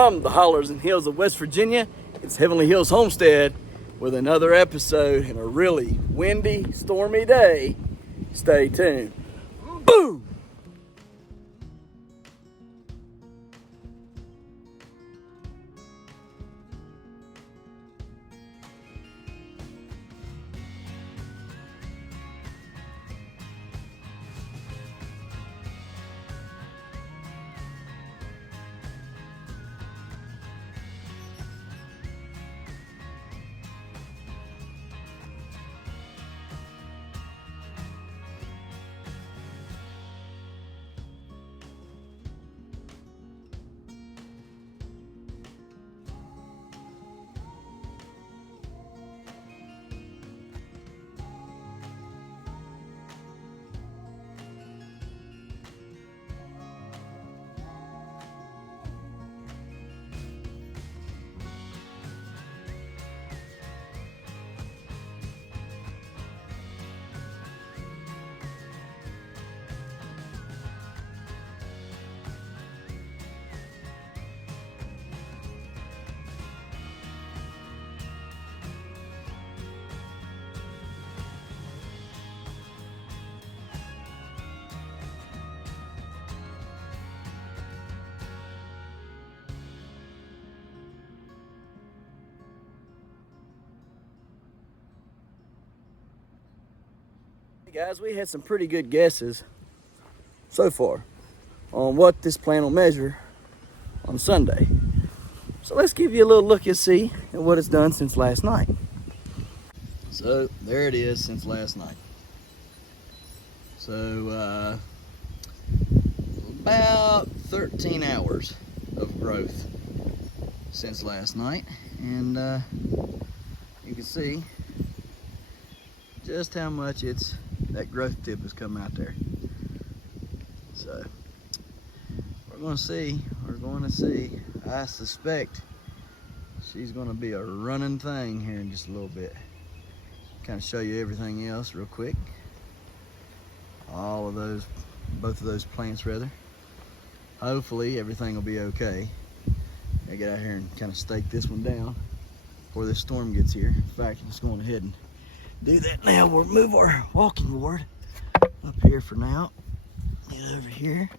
From the hollers and hills of West Virginia, it's Heavenly Hills Homestead with another episode and a really windy, stormy day. Stay tuned. Boom! Hey guys, we had some pretty good guesses so far on what this plant will measure on Sunday. So let's give you a little look and see at what it's done since last night. So there it is since last night. So about 13 hours of growth since last night, and you can see just how much that growth tip has come out there. So we're going to see. I suspect she's going to be a running thing here in just a little bit. Kind of show you everything else real quick. Both of those plants rather. Hopefully everything will be okay. I get out here and kind of stake this one down before this storm gets here. In fact, I'm just going ahead and do that now. We'll move our walking board up here for now. Get over here.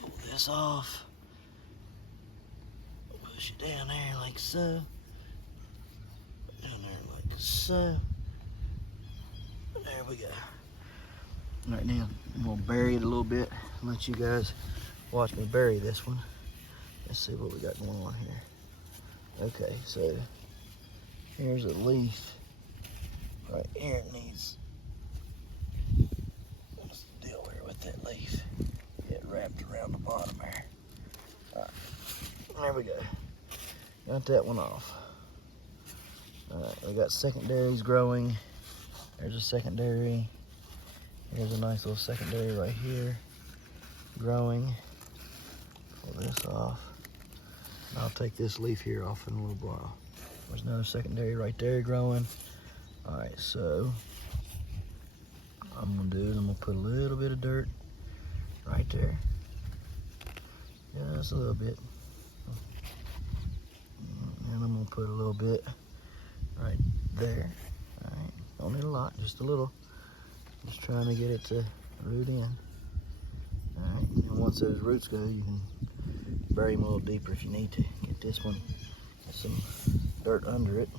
Pull this off. Push it down there like so. Down there like so. There we go. Right now, I'm gonna bury it a little bit. Let you guys watch me bury this one. Let's see what we got going on here. Okay, so here's a leaf right here. It needs, what's the deal here with that leaf? Get wrapped around the bottom there. All right, there we go. Got that one off. All right, we got secondaries growing. There's a secondary. Here's a nice little secondary right here growing. Pull this off. And I'll take this leaf here off in a little while. There's another secondary right there growing. All right, so I'm gonna put a little bit of dirt right there. Just a little bit. And I'm gonna put a little bit right there. All right, don't need a lot, just a little. Just trying to get it to root in. All right, and once those roots go, you can bury them a little deeper if you need to. Get this one, get some dirt under it,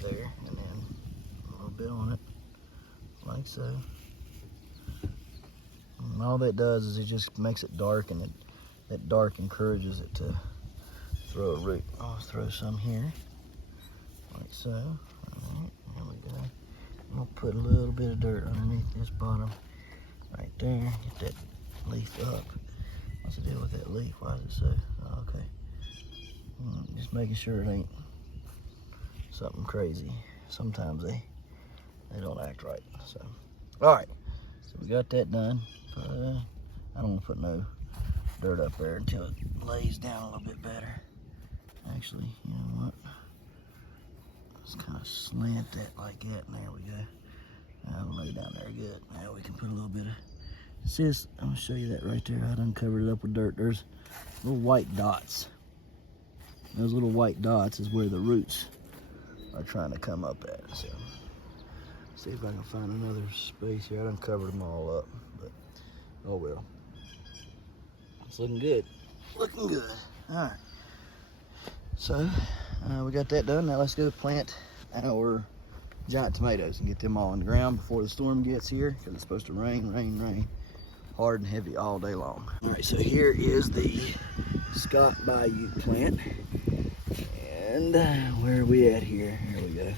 there, and then a little bit on it, like so. And all that does is it just makes it dark, and that dark encourages it to throw a root. I'll throw some here, like so. All right, there we go. I'm gonna put a little bit of dirt underneath this bottom, right there. Get that leaf up. What's the deal with that leaf? Why is it so? Oh, okay. Just making sure it ain't something crazy. Sometimes they don't act right. So, all right. So we got that done. I don't want to put no dirt up there until it lays down a little bit better. Actually, you know what? Let's kind of slant that like that, and there we go. That'll lay down there good. Now we can put a little bit of See this? I'm gonna show you that right there. I done covered it up with dirt. There's little white dots. Those little white dots is where the roots are trying to come up at. So, see if I can find another space here. I done covered them all up, but oh well. It's looking good. Looking good. All right. So, we got that done. Now let's go plant our giant tomatoes and get them all in the ground before the storm gets here, because it's supposed to rain hard and heavy all day long. All right, so here is the Scott Bayou plant. And where are we at here? Here we go.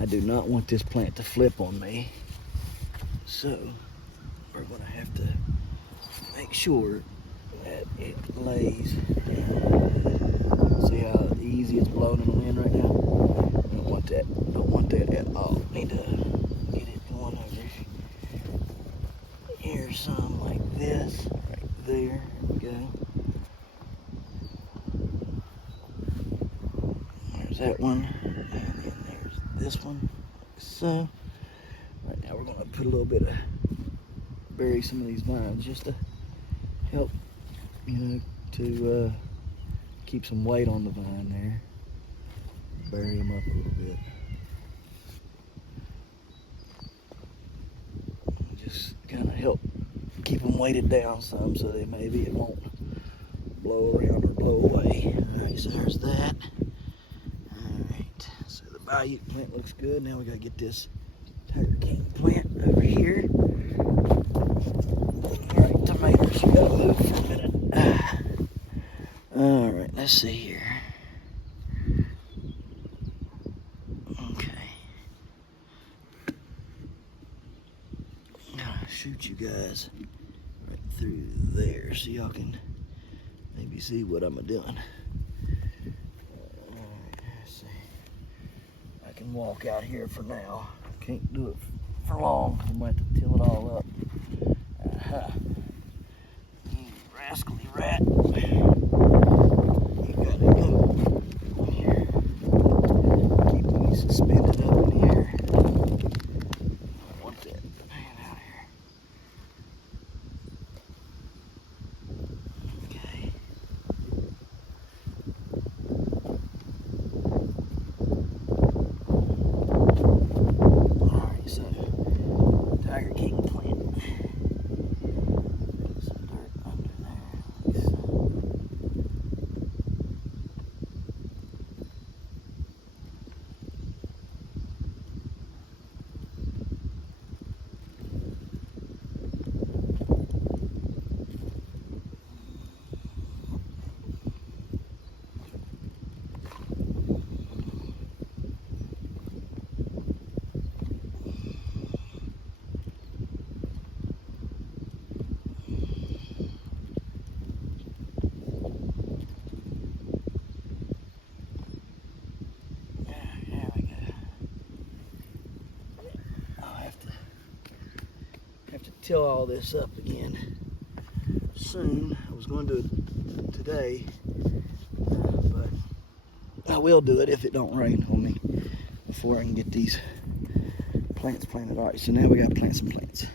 I do not want this plant to flip on me. So we're gonna have to make sure that it lays. See how easy it's blowing in the wind right now? Don't want that at all. Need to get it going over here some like this, right there. Here we go. There's that one, and then there's this one, like so. Right now we're gonna put a little bit of, bury some of these vines just to help, you know, to keep some weight on the vine there. Bury them up a little bit. Just kind of help keep them weighted down some, so that maybe it won't blow around or blow away. All right, so there's that. All right, so the Bayou plant looks good. Now we gotta get this Tiger King plant over here. All right, tomatoes, you gotta move for a minute. All right, let's see here. Okay. Shoot you guys right through there so y'all can maybe see what I'm doing. Alright, let's see. I can walk out here for now. Can't do it for long. I might have to till it all up. You rascally rat. You gotta go here. Keep me suspended up in here. I want that man out here. Okay. Alright, so Tiger King plant. Put some dirt under there. Like so. Till all this up again soon. I was going to do it today, but I will do it if it don't rain on me before I can get these plants planted. All right, so now we got to plant some plants.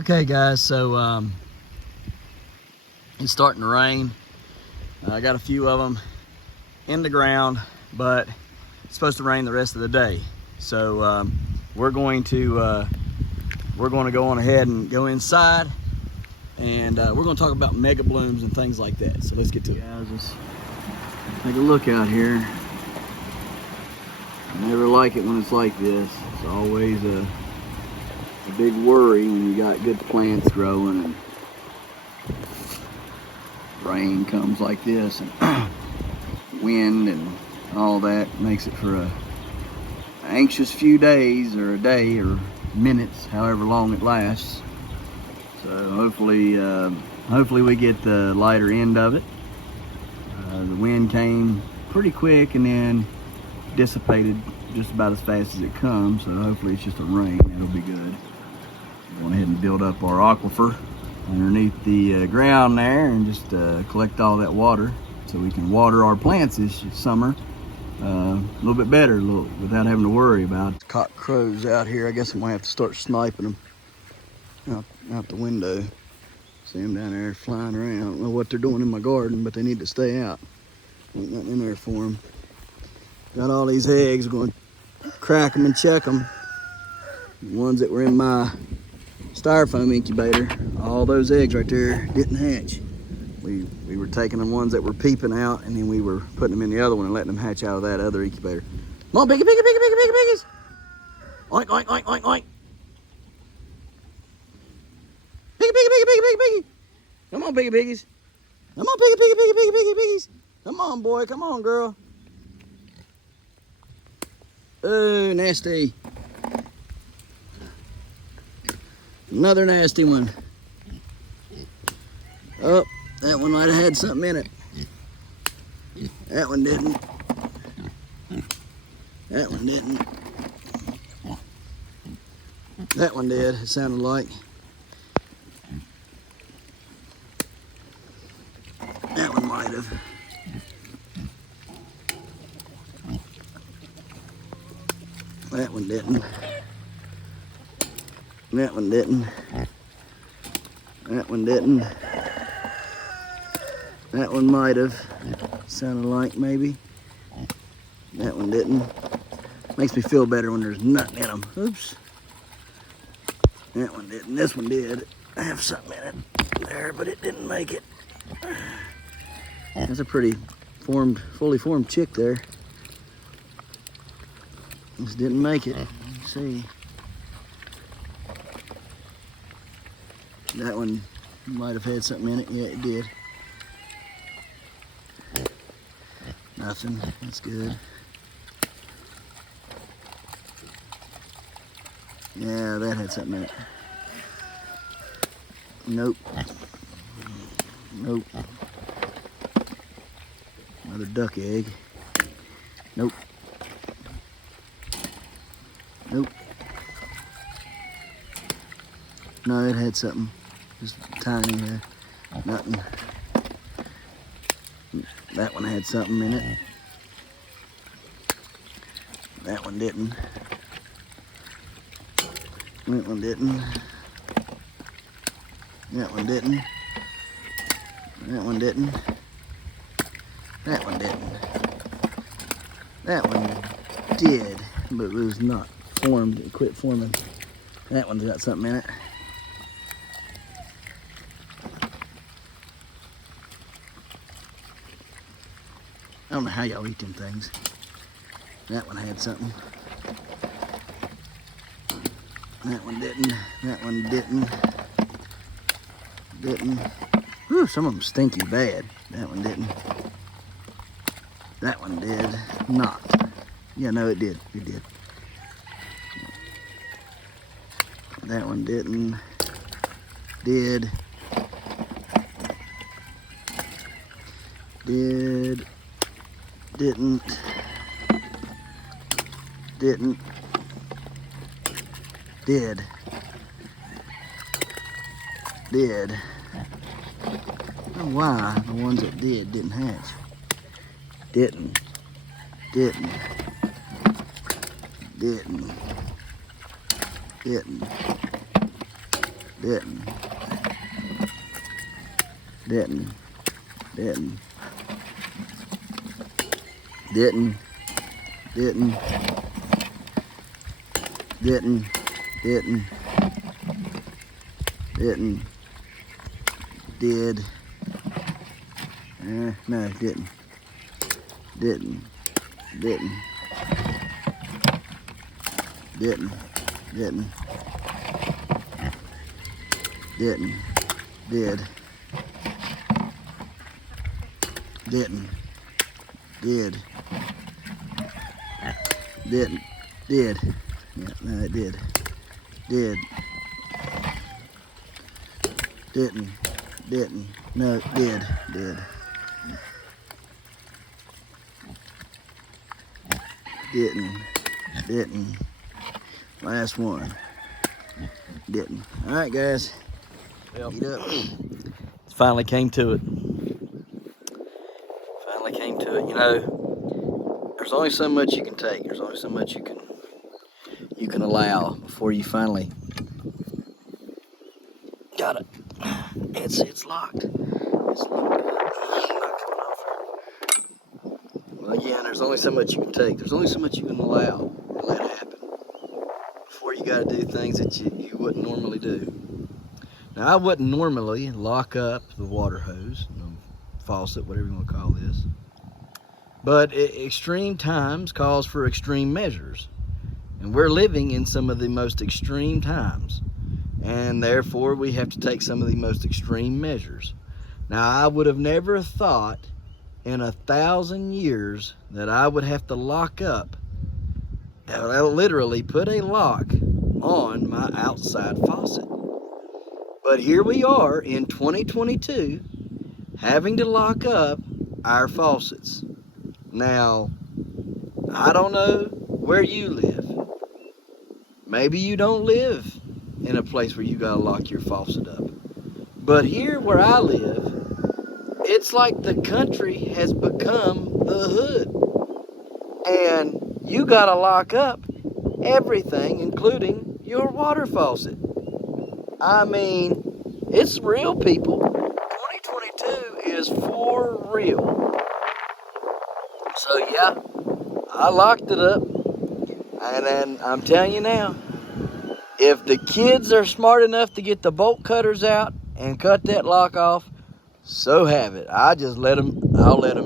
Okay guys, so it's starting to rain. I got a few of them in the ground, but it's supposed to rain the rest of the day. So we're going to go on ahead and go inside, and we're going to talk about mega blooms and things like that. So let's get to it. Guys, let's take a look out here. I never like it when it's like this. It's always a big worry when you got good plants growing and rain comes like this and wind and all that makes it for a anxious few days or a day or minutes, however long it lasts. So hopefully we get the lighter end of it. The wind came pretty quick and then dissipated just about as fast as it comes, so hopefully it's just a rain. That'll be good. Go ahead and build up our aquifer underneath the ground there and just collect all that water so we can water our plants this summer a little bit better, without having to worry about cock crows out here. I guess I'm gonna have to start sniping them out the window. See them down there flying around. I don't know what they're doing in my garden, but they need to stay out. Ain't nothing in there for them. Got all these eggs, going to crack them and check them. The ones that were in my styrofoam incubator, all those eggs right there didn't hatch. We were taking the ones that were peeping out, and then we were putting them in the other one and letting them hatch out of that other incubator. Come on, piggy, piggy, piggy, piggy, piggy, piggies. Oink, oink, oink, oink, oink. Piggy, piggy, piggy, piggy, piggy, piggy. Come on, piggy, piggies. Come on, piggy, piggy, piggy, piggy, piggy, piggies. Come on, boy. Come on, girl. Oh, nasty. Another nasty one. Oh, that one might have had something in it. That one didn't. That one didn't. That one did, it sounded like. That one might have. That one didn't. That one didn't. That one didn't. That one might have. Sounded like maybe. That one didn't. Makes me feel better when there's nothing in them. Oops. That one didn't. This one did have something in it there, but it didn't make it. That's a pretty fully formed chick there. Just didn't make it. Let's see. That one might have had something in it. Yeah, it did. Nothing. That's good. Yeah, that had something in it. Nope. Nope. Another duck egg. Nope. Nope. No, it had something. Just tiny there. Nothing. That one had something in it. That one didn't. That one didn't. That one didn't. That one didn't. That one didn't. That one did, but it was not formed. It quit forming. That one's got something in it. I don't know how y'all eat them things. That one had something. That one didn't. That one didn't. Didn't. Whew, some of them stinky bad. That one didn't. That one did not. Yeah, no, it did. It did. That one didn't. Did. Did. Didn't. Didn't. Did. Did. I don't know why the ones that didn't hatch. Didn't. Didn't. Didn't. Didn't. Didn't. Didn't. Didn't. Didn't. Didn't. Didn't. Didn't. Didn't. Did. No, didn't. Didn't. Didn't. Didn't. Didn't. Didn't. Did. Didn't. Did. Didn't. Did. Yeah, no, it did. Did. Didn't. Didn't. No, it did. Did. Didn't. Didn't. Last one. Didn't. All right, guys. Well, eat up. Finally came to it. Finally came to it. You know, there's only so much you can take. There's only so much you can allow before you finally got it. It's locked. It's locked. Not coming off there. Well, again, there's only so much you can take. There's only so much you can allow and let happen before you got to do things that you wouldn't normally do. Now, I wouldn't normally lock up the water hose, faucet, whatever you want to call this. But extreme times calls for extreme measures. And we're living in some of the most extreme times. And therefore, we have to take some of the most extreme measures. Now, I would have never thought in 1,000 years that I would have to lock up, literally put a lock on my outside faucet. But here we are in 2022 having to lock up our faucets. Now, I don't know where you live. Maybe you don't live in a place where you gotta lock your faucet up. But here where I live, it's like the country has become the hood. And you gotta lock up everything, including your water faucet. I mean, it's real, people. 2022 is for real. So yeah, I locked it up. And then I'm telling you now, if the kids are smart enough to get the bolt cutters out and cut that lock off, so have it. I'll let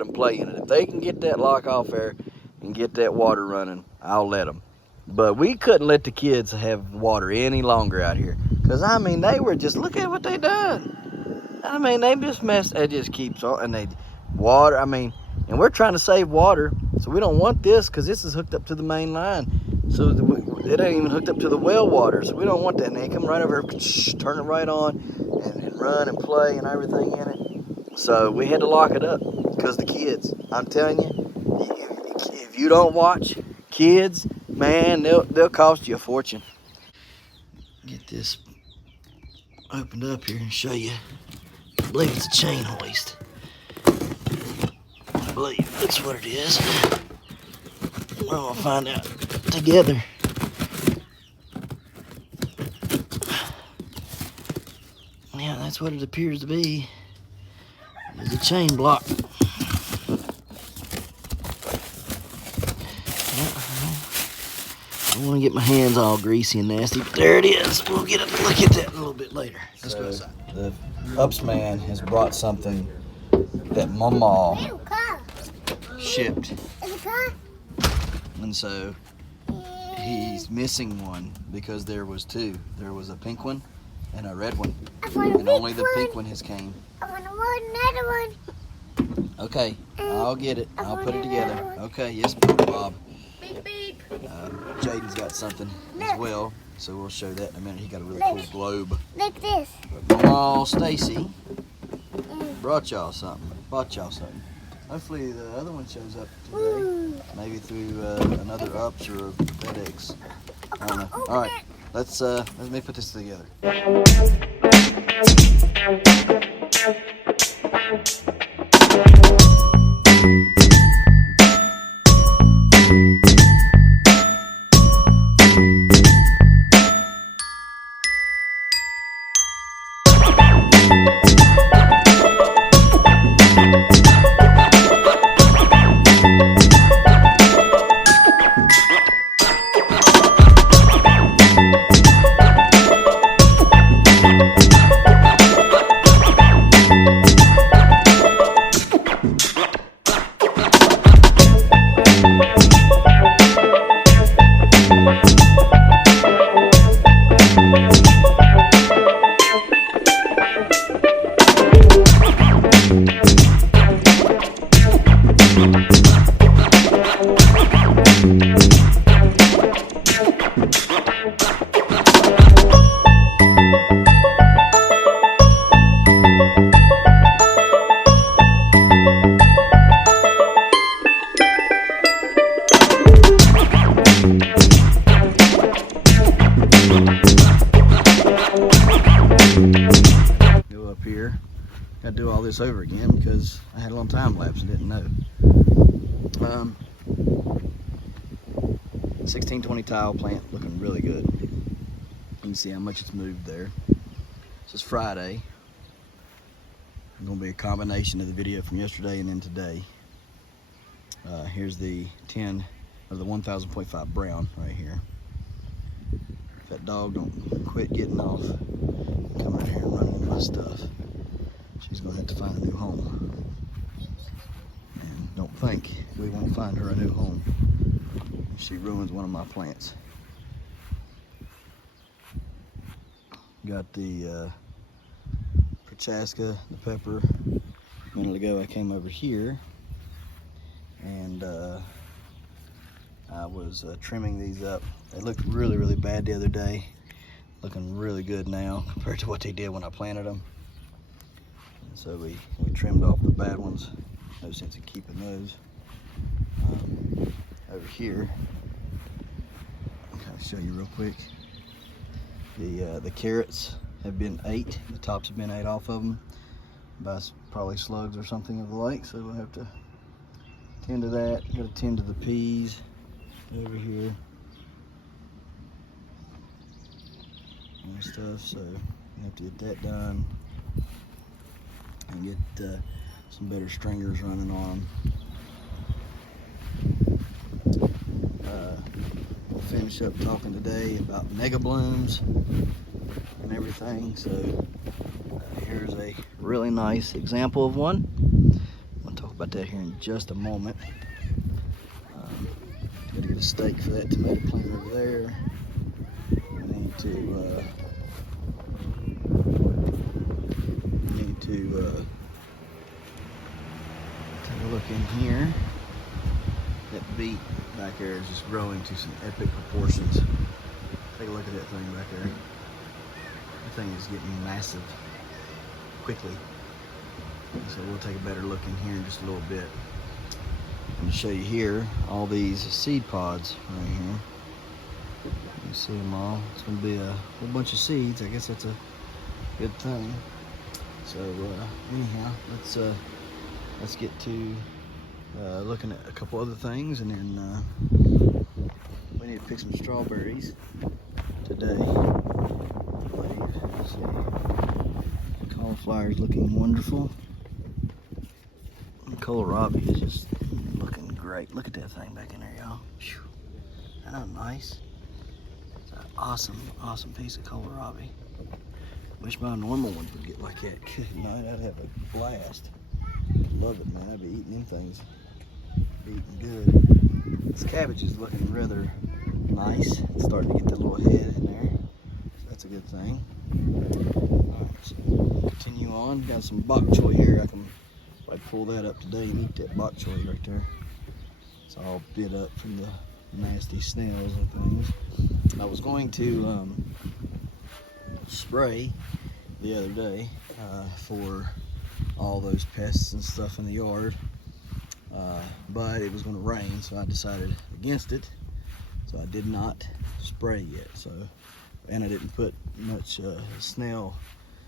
them play in it. If they can get that lock off there and get that water running, I'll let them. But we couldn't let the kids have water any longer out here. Because, I mean, they were just, look at what they done. I mean, they just messed, it just keeps on, and they, water, I mean, and we're trying to save water, so we don't want this, because this is hooked up to the main line. So it ain't even hooked up to the well water, so we don't want that. And they come right over here, turn it right on, and run and play and everything in it. So we had to lock it up, because the kids, I'm telling you, if you don't watch, kids, man, they'll cost you a fortune. Get this opened up here and show you. I believe it's a chain hoist. I believe that's what it is. We're gonna find out together. Yeah, that's what it appears to be. It's a chain block. I don't want to get my hands all greasy and nasty, but there it is. We'll get a look at that a little bit later. Let's go outside. The Ups man has brought something that Mama shipped. And so he's missing one because there was two. There was a pink one and a red one. And only the pink one has came. I want another one. Okay, I'll get it. I'll put it together. Okay, yes, Bob. Beep, beep. Jaden's got something as well, so we'll show that in a minute. He got a really cool globe. Like this. But Mama Stacy brought y'all something. Hopefully the other one shows up today. Maybe through another Ups or a FedEx. I don't know. All right, let me put this together. this over again because I had a long time lapse and didn't know. 1620 tile plant, looking really good. You can see how much it's moved there. This is Friday. It's going to be a combination of the video from yesterday and then today. Here's the 10 or the 1000.5 brown right here. If that dog don't quit getting off, coming in here and running my stuff, she's going to have to find a new home. And don't think we won't find her a new home. She ruins one of my plants. Got the Prochaska, the pepper. A minute ago I came over here and I was trimming these up. They looked really, really bad the other day. Looking really good now compared to what they did when I planted them. And so we trimmed off the bad ones. No sense in keeping those. Over here, I'll kind of show you real quick. The carrots have been ate. The tops have been ate off of them by probably slugs or something of the like. So we'll have to tend to that. Got to tend to the peas over here and stuff. So we have to get that done and get some better stringers running on them. We'll finish up talking today about mega blooms and everything. So here's a really nice example of one. I'll talk about that here in just a moment. Got to get a stake for that tomato plant over there. I need to take a look in here. That beet back there is just growing to some epic proportions. Take a look at that thing back there. That thing is getting massive quickly. So we'll take a better look in here in just a little bit. I'm going to show you here all these seed pods right here. You can see them all. It's going to be a whole bunch of seeds. I guess that's a good thing. So anyhow, let's get to looking at a couple other things, and then we need to pick some strawberries today. Let's see. The cauliflower is looking wonderful. And kohlrabi is just looking great. Look at that thing back in there, y'all. Isn't that nice? It's an awesome piece of kohlrabi. Wish my normal one would get like that. Good night, I'd have a blast. Love it, man. I'd be eating them things. Be eating good. This cabbage is looking rather nice. It's starting to get that little head in there. So that's a good thing. Alright, so we'll continue on. Got some bok choy here. I can probably pull that up today and eat that bok choy right there. It's all bit up from the nasty snails and things. I was going to spray the other day for all those pests and stuff in the yard, but it was going to rain, so I decided against it. So I did not spray yet. So, and I didn't put much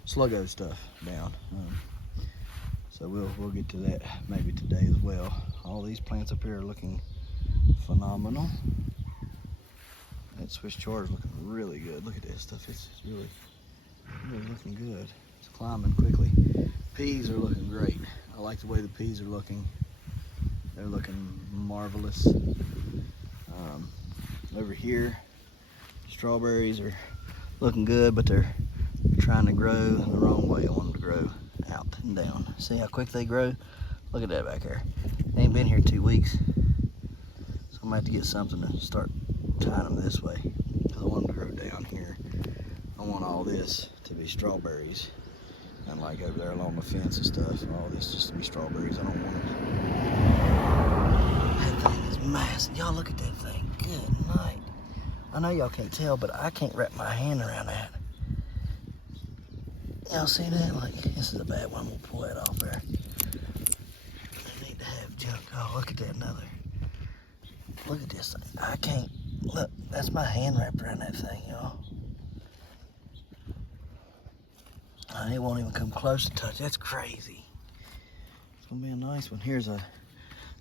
sluggo stuff down. So we'll get to that maybe today as well. All these plants up here are looking phenomenal. That Swiss chard is looking really good. Look at this stuff. It's really looking good. It's climbing quickly. Peas are looking great. I like the way the peas are looking. They're looking marvelous. Over here, strawberries are looking good, but they're trying to grow the wrong way. I want them to grow out and down. See how quick they grow? Look at that back there. They ain't been here 2 weeks. So I'm gonna have to get something to start tying them this way, because I want them to grow down here. I want all this to be strawberries. And like over there along the fence and stuff, all this just to be strawberries. I don't want it. That thing is massive. Y'all look at that thing. Good night. I know y'all can't tell, but I can't wrap my hand around that. Y'all see that? Like, this is a bad one. We'll pull that off there. I need to have junk. Oh, look at that another. Look at this thing. I can't. Look, that's my hand wrapped around that thing, y'all. It won't even come close to touch. That's crazy. gonna be a nice one. Here's a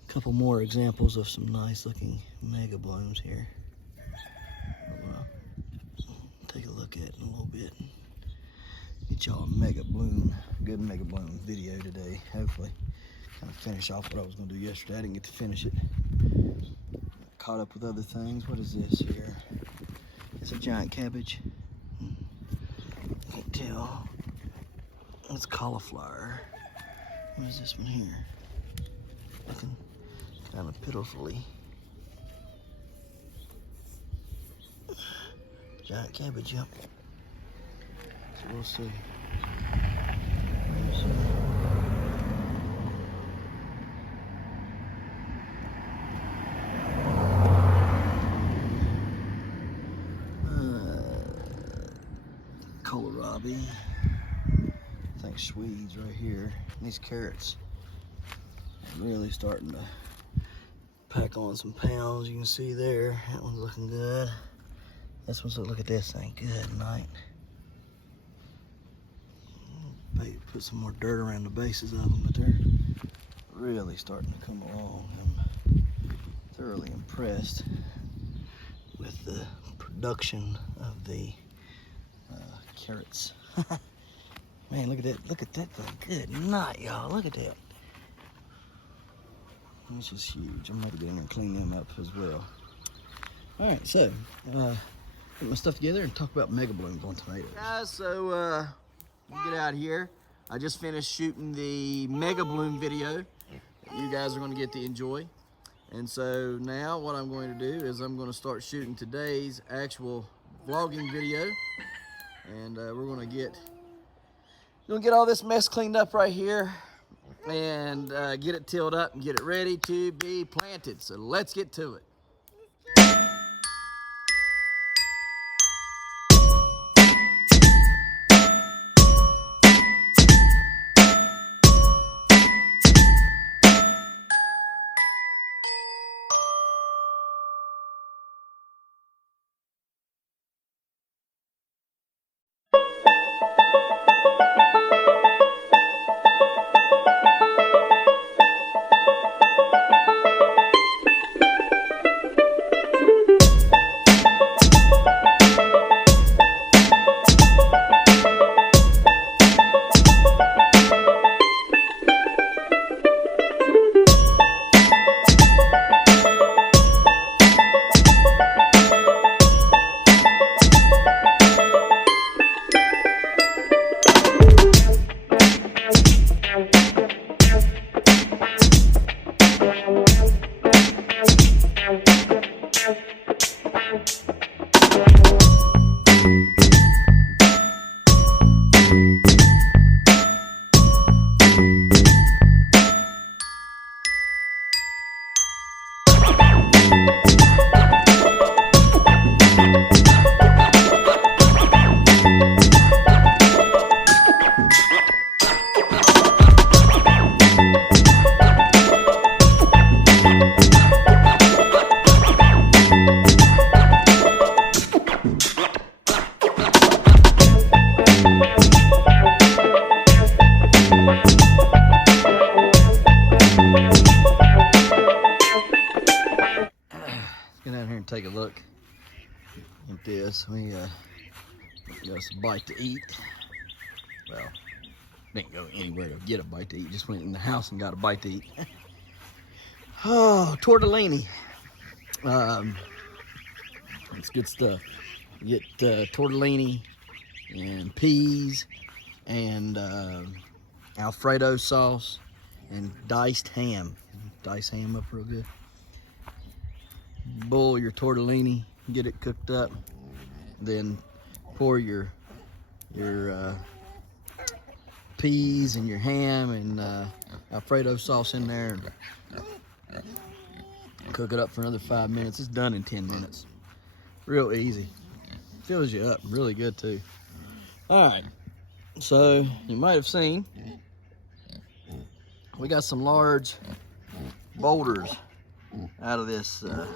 couple more examples of some nice looking mega blooms here. Take a look at it in a little bit. Get y'all a good mega bloom video today, hopefully. Kind of finish off what I was gonna do yesterday. I didn't get to finish it. Caught up with other things. What is this here? It's a giant cabbage. Can't tell. It's cauliflower. What is this one here? Looking kind of pitifully. Giant cabbage, yep. So we'll see. Kohlrabi. I think Swedes right here. And these carrots are really starting to pack on some pounds. You can see there. That one's looking good. This one's, look at this thing. Good night. Maybe put some more dirt around the bases of them, but they're really starting to come along. I'm thoroughly impressed with the production of the carrots. Man, look at that. Look at that thing. Good night, y'all. Look at that. It's just huge. I'm going to get in there and clean them up as well. All right, so get my stuff together and talk about mega blooms on tomatoes. Guys, so get out here. I just finished shooting the mega bloom video that you guys are going to get to enjoy. And so now what I'm going to do is I'm going to start shooting today's actual vlogging video. And we're going to get all this mess cleaned up right here and get it tilled up and get it ready to be planted. So let's get to it. Take a look at this. We got us a bite to eat. Well, didn't go anywhere to get a bite to eat. Just went in the house and got a bite to eat. Oh, tortellini. It's good stuff. You get tortellini and peas and Alfredo sauce and diced ham. Dice ham up real good. Boil your tortellini, get it cooked up, then pour your peas and your ham and Alfredo sauce in there and cook it up for another 5 minutes. It's done in 10 minutes. Real easy. Fills you up really good too. All right, so you might have seen we got some large boulders out of this, out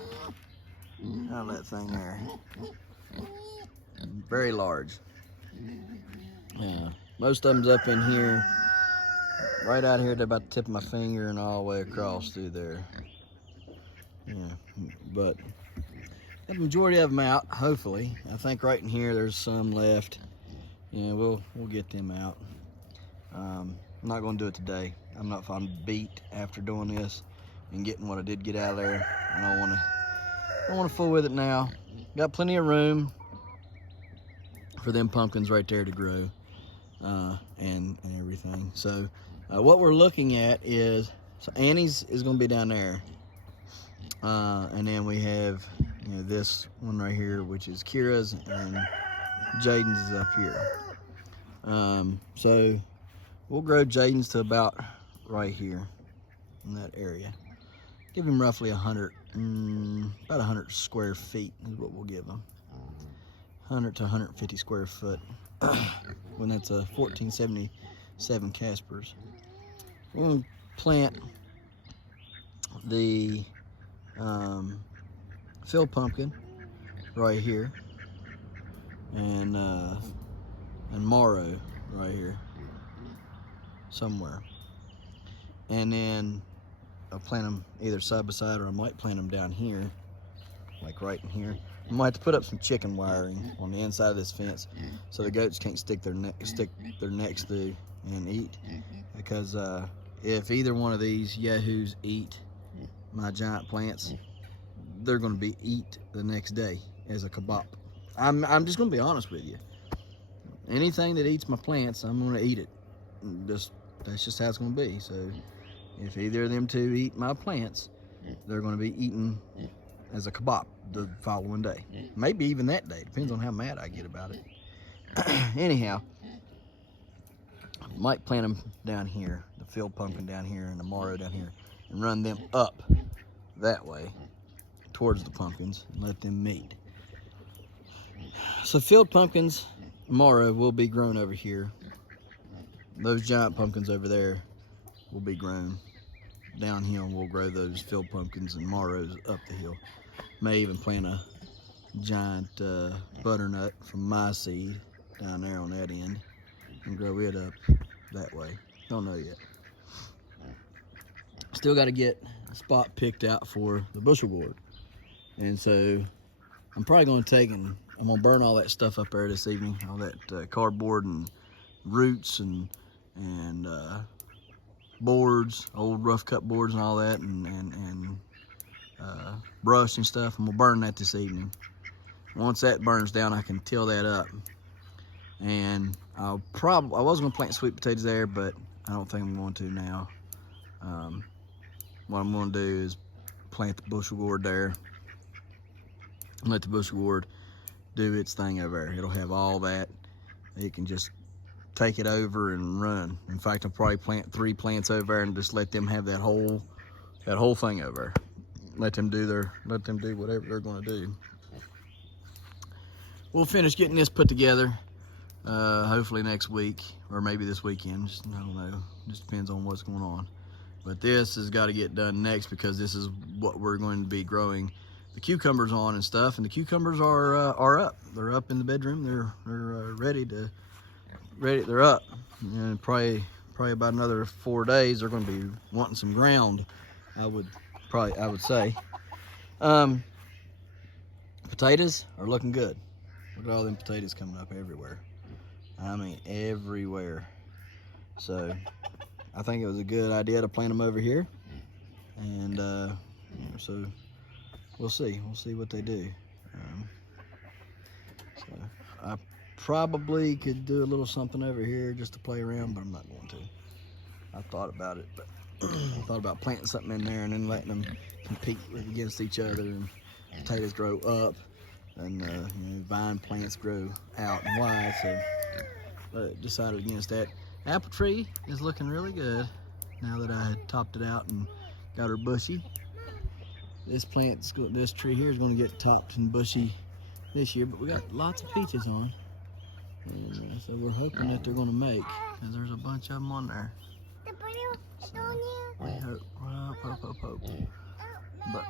of that thing there. Very large. Most of them's up in here. right out here at about the tip of my finger and all the way across through there. Yeah, but the majority of them out, hopefully. I think right in here there's some left. Yeah, we'll get them out. I'm not going to do it today. I'm beat after doing this and getting what I did get out of there. I don't want to fool with it now. Got plenty of room for them pumpkins right there to grow and everything. So what we're looking at is, so Annie's is going to be down there, and then we have this one right here, which is Kira's, and Jaden's is up here. So we'll grow Jaden's to about right here in that area. Give him roughly about 100 square feet is what we'll give him. 100 to 150 square foot when that's a 1477 Caspers. We're going to plant the field pumpkin right here, and marrow right here somewhere, and then I'll plant them either side by side, or I might plant them down here, like right in here. I might have to put up some chicken wiring on the inside of this fence so the goats can't stick their necks through and eat, because if either one of these yahoos eat my giant plants, they're going to be eat the next day as a kebab. I'm just going to be honest with you. Anything that eats my plants, I'm going to eat it. That's just how it's going to be. So if either of them two eat my plants, they're going to be eaten as a kebab the following day. Maybe even that day. Depends on how mad I get about it. Anyhow, might plant them down here, the field pumpkin down here and the marrow down here, and run them up that way towards the pumpkins and let them meet. So field pumpkins, marrow will be grown over here. Those giant pumpkins over there will be grown downhill. We'll grow those field pumpkins and marrows up the hill. May even plant a giant butternut from my seed down there on that end and grow it up that way. Don't know yet. Still got to get a spot picked out for the bushel gourd, and so I'm probably going to take and I'm going to burn all that stuff up there this evening, all that cardboard and roots and boards, old rough cut boards and all that, and brush and stuff. I'm gonna burn that this evening. Once that burns down, I can till that up, and I was gonna plant sweet potatoes there, but I don't think I'm going to now. What I'm gonna do is plant the bushel gourd there and let the bushel gourd do its thing over there. It'll have all that. It can just take it over and run. In fact, I'll probably plant 3 plants over there and just let them have that whole thing over there. Let them do whatever they're going to do. We'll finish getting this put together, hopefully next week, or maybe this weekend. I don't know. Just depends on what's going on. But this has got to get done next, because this is what we're going to be growing the cucumbers on and stuff. And the cucumbers are up. They're up in the bedroom. They're ready. They're up. And probably about another 4 days, they're going to be wanting some ground. I would say. Potatoes are looking good. Look at all them potatoes coming up everywhere. I mean, everywhere. So I think it was a good idea to plant them over here, and so we'll see what they do. So I probably could do a little something over here just to play around, but I'm not going to. I thought about it, but I thought about planting something in there and then letting them compete against each other, and potatoes grow up, and vine plants grow out and wide. So I decided against that. Apple tree is looking really good now that I had topped it out and got her bushy. This tree here is going to get topped and bushy this year, but we got lots of peaches on, and so we're hoping that they're going to make, because there's a bunch of them on there. So we hope. But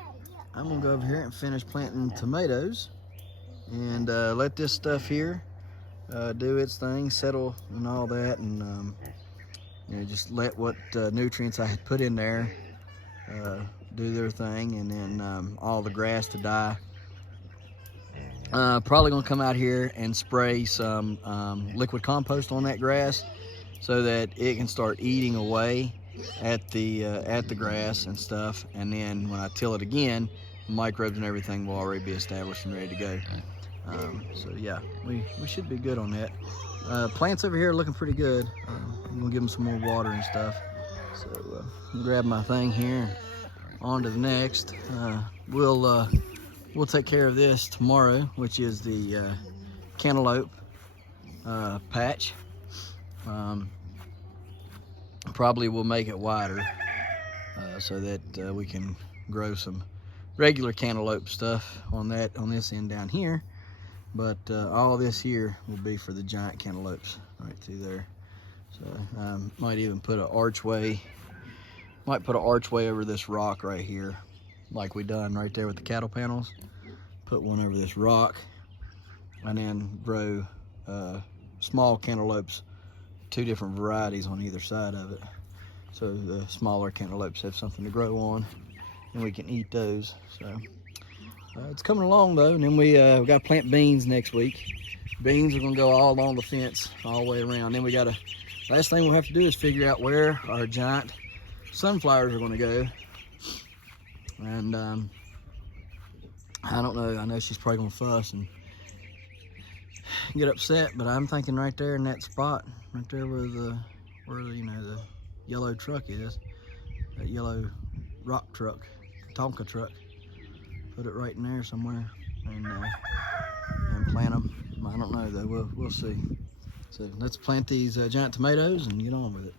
I'm gonna go over here and finish planting tomatoes, and let this stuff here do its thing, settle and all that, and You know, just let what nutrients I had put in there do their thing, and then all the grass to die. Probably gonna come out here and spray some liquid compost on that grass so that it can start eating away at the grass and stuff. And then when I till it again, the microbes and everything will already be established and ready to go. So yeah, we should be good on that. Plants over here are looking pretty good. I'm gonna give them some more water and stuff. So grab my thing here, on to the next. We'll take care of this tomorrow, which is the cantaloupe patch. Probably will make it wider so that we can grow some regular cantaloupe stuff on this end down here. But all this here will be for the giant cantaloupes right through there. So might even put an archway. Might put an archway over this rock right here, like we done right there with the cattle panels. Put one over this rock, and then grow small cantaloupes, 2 different varieties on either side of it. So the smaller cantaloupes have something to grow on, and we can eat those. So it's coming along though. And then we got to plant beans next week. Beans are gonna go all along the fence, all the way around. Then we gotta, last thing we'll have to do is figure out where our giant sunflowers are gonna go. And I don't know, I know she's probably gonna fuss and get upset, but I'm thinking right there in that spot, right there where the you know, the yellow truck is, that yellow rock truck, Tonka truck. Put it right in there somewhere and plant them. I don't know though, we'll see. So let's plant these giant tomatoes and get on with it.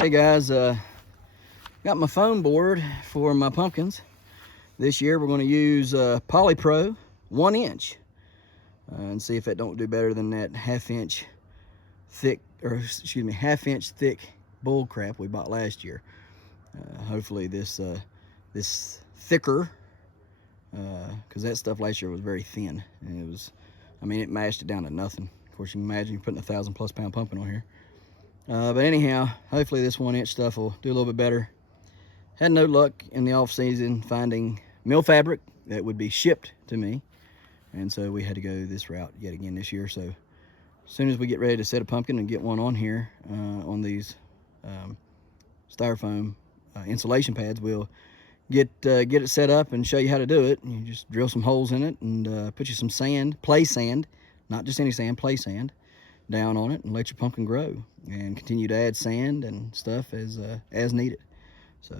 Hey guys, got my foam board for my pumpkins. This year we're going to use Polypro 1 inch and see if that don't do better than that half inch thick bull crap we bought last year. Hopefully this thicker, because that stuff last year was very thin, and it was, I mean, it mashed it down to nothing. Of course, you can imagine you're putting a 1,000+ pound pumpkin on here. But anyhow, hopefully this 1 inch stuff will do a little bit better. Had no luck in the off season finding mill fabric that would be shipped to me, and so we had to go this route yet again this year. So as soon as we get ready to set a pumpkin and get one on here on these styrofoam insulation pads, we'll get it set up and show you how to do it. You just drill some holes in it and put you some sand, play sand, not just any sand, play sand, down on it, and let your pumpkin grow, and continue to add sand and stuff as needed. So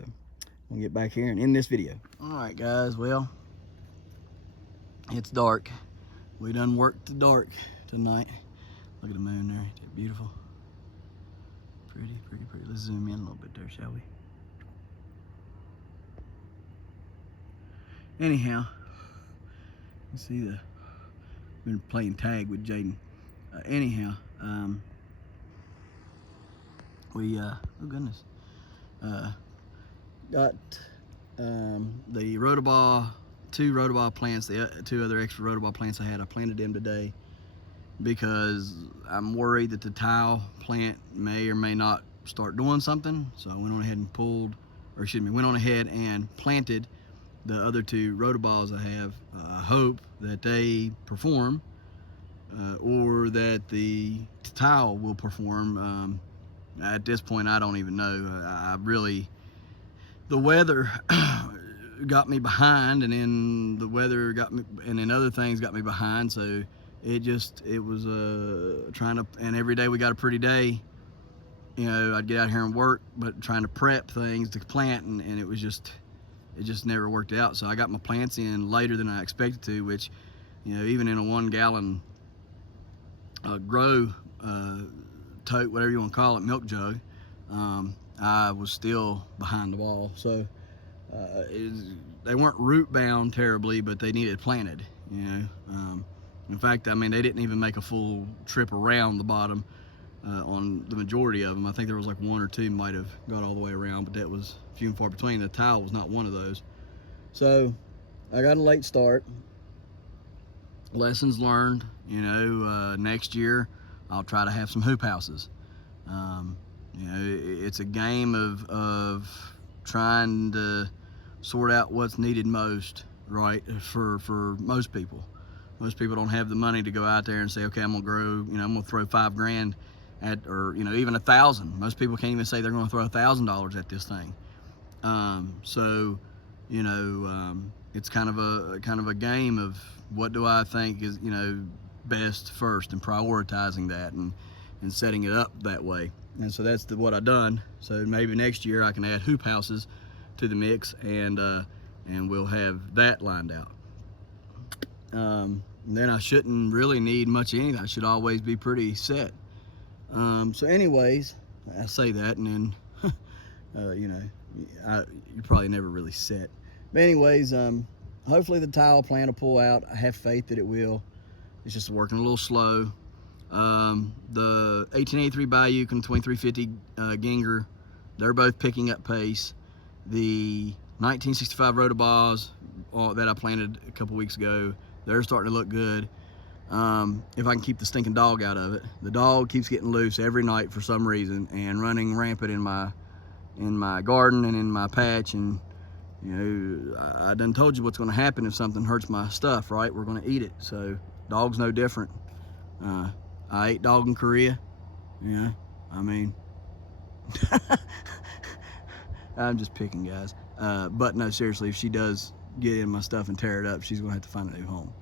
we'll get back here and end this video. All right guys, well, it's dark. We done worked the dark tonight. Look at the moon there, isn't it beautiful? Pretty, pretty, pretty. Let's zoom in a little bit there, shall we? Anyhow, you see been playing tag with Jaden. Anyhow, we oh goodness, got the rotoball, 2 rotoball plants, the 2 other extra rotoball plants I planted them today because I'm worried that the tile plant may or may not start doing something. So I went on ahead and went on ahead and planted the other 2 rotoballs I have. I hope that they perform or that the tile will perform. At this point, I don't even know. The weather got me behind, and then the weather got me, and then other things got me behind. So it was trying to, and every day we got a pretty day. You know, I'd get out here and work, but trying to prep things to plant, and it just never worked out. So I got my plants in later than I expected to, which, you know, even in a 1 gallon grow tote, whatever you want to call it, milk jug, I was still behind the ball. So they weren't root bound terribly, but they needed planted, you know. In fact, I mean, they didn't even make a full trip around the bottom on the majority of them. I think there was like 1 or 2 might have got all the way around, but that was few and far between. The tile was not one of those. So I got a late start. Lessons learned, you know. Next year I'll try to have some hoop houses. You know, it's a game of trying to sort out what's needed most, right, for most people. Most people don't have the money to go out there and say, okay, I'm gonna grow, you know, I'm gonna throw $5 grand at, or, you know, even 1,000. Most people can't even say they're gonna throw $1,000 at this thing. So, you know, it's kind of a game of what do I think is, you know, best first, and prioritizing that and setting it up that way. And so that's what I've done. So maybe next year I can add hoop houses to the mix, and we'll have that lined out. Then I shouldn't really need much of anything. I should always be pretty set. So anyways, I say that, and then you know, you're probably never really set. But anyways, hopefully the tile plant will pull out. I have faith that it will. It's just working a little slow. The 1883 Bayou and 2350 Ginger, they're both picking up pace. The 1965 rotoballs that I planted a couple weeks ago, they're starting to look good. If I can keep the stinking dog out of it. The dog keeps getting loose every night for some reason and running rampant in my garden and in my patch. And you know, I done told you what's going to happen if something hurts my stuff, right? We're going to eat it. So dog's no different. I ate dog in Korea. Yeah, I mean, I'm just picking, guys. But no, seriously, if she does get in my stuff and tear it up, she's going to have to find a new home.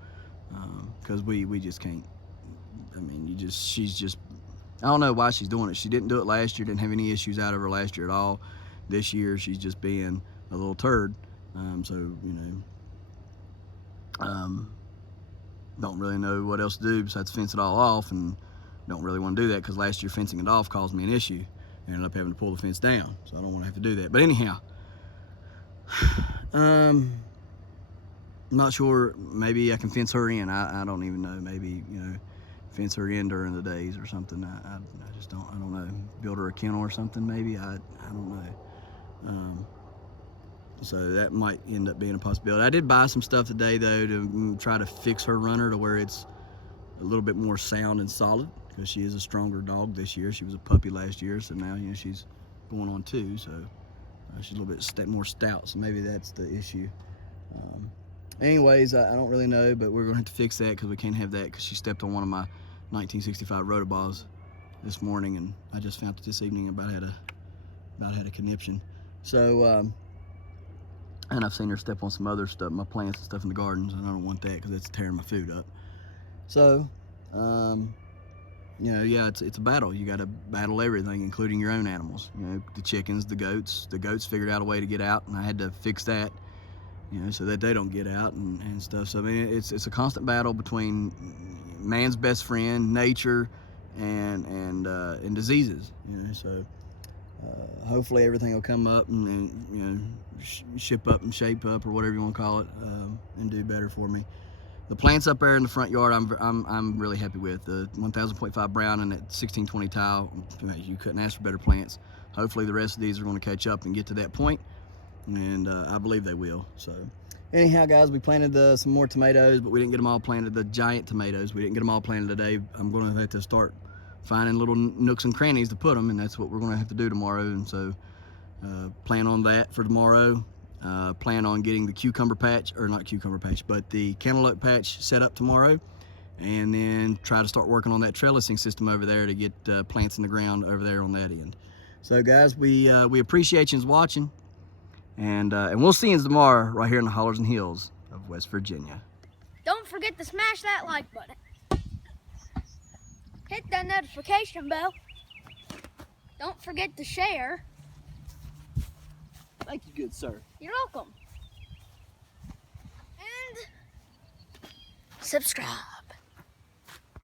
Because we just can't. I mean, she's just, I don't know why she's doing it. She didn't do it last year, didn't have any issues out of her last year at all. This year, she's just being a little turd. So, you know, don't really know what else to do besides fence it all off, and don't really want to do that because last year fencing it off caused me an issue. I ended up having to pull the fence down, so I don't want to have to do that. But anyhow, I'm not sure. Maybe I can fence her in. I don't even know. Maybe, you know, fence her in during the days or something. I just don't. I don't know. Build her a kennel or something. Maybe I don't know. So that might end up being a possibility. I did buy some stuff today though to try to fix her runner to where it's a little bit more sound and solid, because she is a stronger dog this year. She was a puppy last year, so now, you know, she's going on 2, so she's a little bit more stout. So maybe that's the issue. Anyways, I don't really know, but we're gonna have to fix that because we can't have that, because she stepped on one of my 1965 rotoballs this morning, and I just found it this evening about had a conniption. So and I've seen her step on some other stuff, my plants and stuff in the gardens, and I don't want that because it's tearing my food up. So you know, yeah, it's a battle. You got to battle everything, including your own animals. You know, the chickens, the goats. The goats figured out a way to get out, and I had to fix that, you know, so that they don't get out and stuff. So I mean, it's a constant battle between man's best friend, nature, and diseases. You know, so hopefully everything will come up and you know, ship up and shape up, or whatever you want to call it, and do better for me. The plants up there in the front yard, I'm really happy with. The 1000.5 brown and that 1620 tile, you couldn't ask for better plants. Hopefully the rest of these are going to catch up and get to that point, and I believe they will. So anyhow, guys, we planted some more tomatoes, but we didn't get them all planted. The giant tomatoes, we didn't get them all planted today. I'm going to have to start finding little nooks and crannies to put them, and that's what we're going to have to do tomorrow. And so plan on that for tomorrow. Plan on getting the cucumber patch, or not cucumber patch, but the cantaloupe patch set up tomorrow, and then try to start working on that trellising system over there to get plants in the ground over there on that end. So guys, we appreciate you watching, and we'll see you tomorrow right here in the hollers and hills of West Virginia. Don't forget to smash that like button. Hit that notification bell. Don't forget to share. Thank you, good sir. You're welcome. And subscribe.